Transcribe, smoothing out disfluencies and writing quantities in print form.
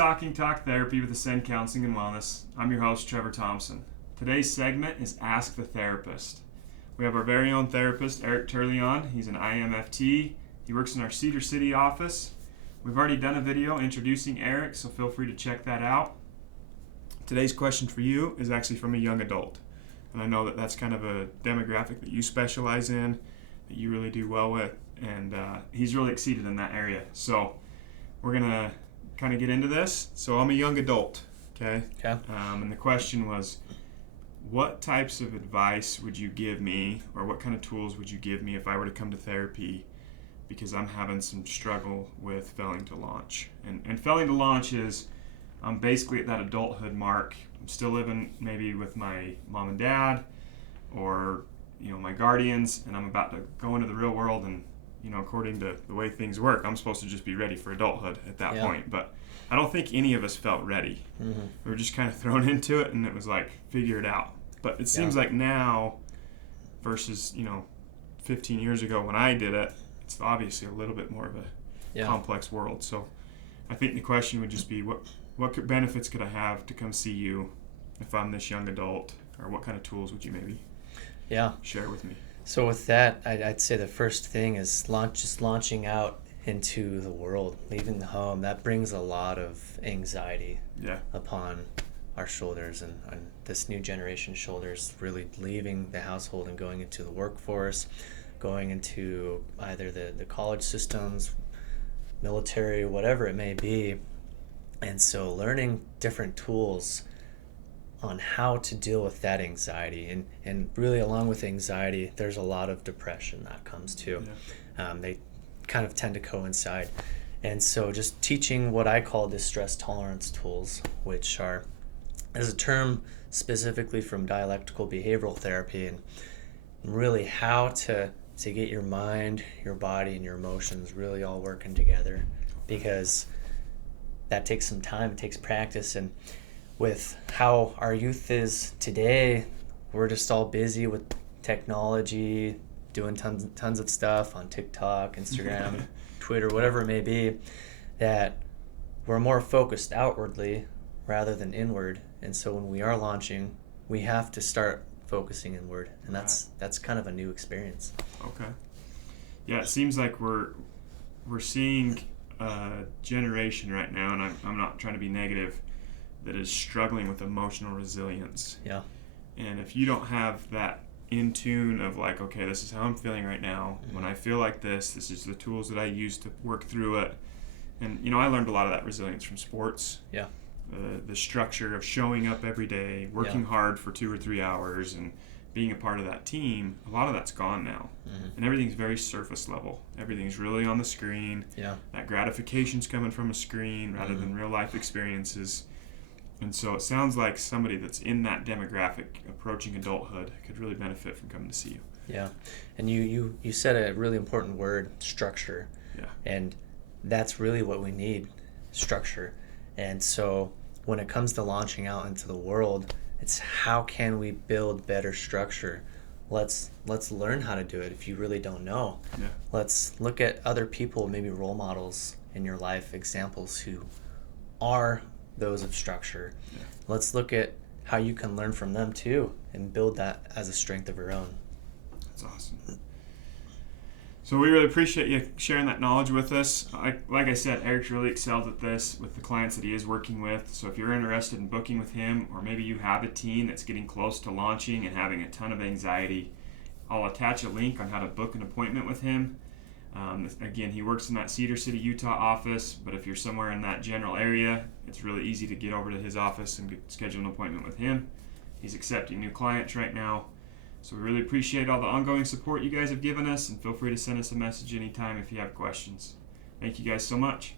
Talking Talk Therapy with Ascend Counseling and Wellness. I'm your host, Trevor Thompson. Today's segment is Ask the Therapist. We have our very own therapist, Erik Turley, on. He's an IMFT. He works in our Cedar City office. We've already done a video introducing Erik, so feel free to check that out. Today's question for you is actually from a young adult. And I know that that's kind of a demographic that you specialize in, that you really do well with, and he's really exceeded in that area. So we're going to kind of get into this. So I'm a young adult, okay? And the question was, what types of advice would you give me, or what kind of tools would you give me if I were to come to therapy because I'm having some struggle with failing to launch? And failing to launch is I'm basically at that adulthood mark. I'm still living maybe with my mom and dad or, my guardians, and I'm about to go into the real world, and, according to the way things work, I'm supposed to just be ready for adulthood at that point. But I don't think any of us felt ready. Mm-hmm. We were just kind of thrown into it, and it was like, figure it out. But it seems like now versus, 15 years ago when I did it, it's obviously a little bit more of a complex world. So I think the question would just be, what benefits could I have to come see you if I'm this young adult, or what kind of tools would you maybe share with me? So with that, I'd say the first thing is launching out into the world, leaving the home. That brings a lot of anxiety upon our shoulders and this new generation's shoulders, really leaving the household and going into the workforce, going into either the college systems, military, whatever it may be. And so learning different tools on how to deal with that anxiety, and really along with anxiety, there's a lot of depression that comes too. They kind of tend to coincide. And so just teaching what I call distress tolerance tools, which are, as a term specifically from dialectical behavioral therapy, and really how to get your mind, your body, and your emotions really all working together, because that takes some time, it takes practice. And with how our youth is today, we're just all busy with technology, doing tons of stuff on TikTok, Instagram, Twitter, whatever it may be, that we're more focused outwardly rather than inward. And so when we are launching, we have to start focusing inward, and that's kind of a new experience. Okay. Yeah, it seems like we're seeing a generation right now, and I'm not trying to be negative, that is struggling with emotional resilience. Yeah. And if you don't have that in tune of like, okay, this is how I'm feeling right now. Mm-hmm. When I feel like this is the tools that I use to work through it. And I learned a lot of that resilience from sports. Yeah. The structure of showing up every day, working hard for 2 or 3 hours, and being a part of that team. A lot of that's gone now. Mm-hmm. And everything's very surface level. Everything's really on the screen. Yeah. That gratification's coming from a screen rather than real life experiences. And so it sounds like somebody that's in that demographic approaching adulthood could really benefit from coming to see you. Yeah. And you said a really important word, structure. Yeah. And that's really what we need, structure. And so when it comes to launching out into the world, it's how can we build better structure? Let's learn how to do it if you really don't know. Yeah. Let's look at other people, maybe role models in your life, examples who are those of structure. Yeah. Let's look at how you can learn from them too and build that as a strength of your own. That's awesome. So we really appreciate you sharing that knowledge with us. Like I said, Erik's really excelled at this with the clients that he is working with. So if you're interested in booking with him, or maybe you have a team that's getting close to launching and having a ton of anxiety, I'll attach a link on how to book an appointment with him. Again, he works in that Cedar City, Utah office, but if you're somewhere in that general area, it's really easy to get over to his office and schedule an appointment with him. He's accepting new clients right now. So we really appreciate all the ongoing support you guys have given us, and feel free to send us a message anytime if you have questions. Thank you guys so much.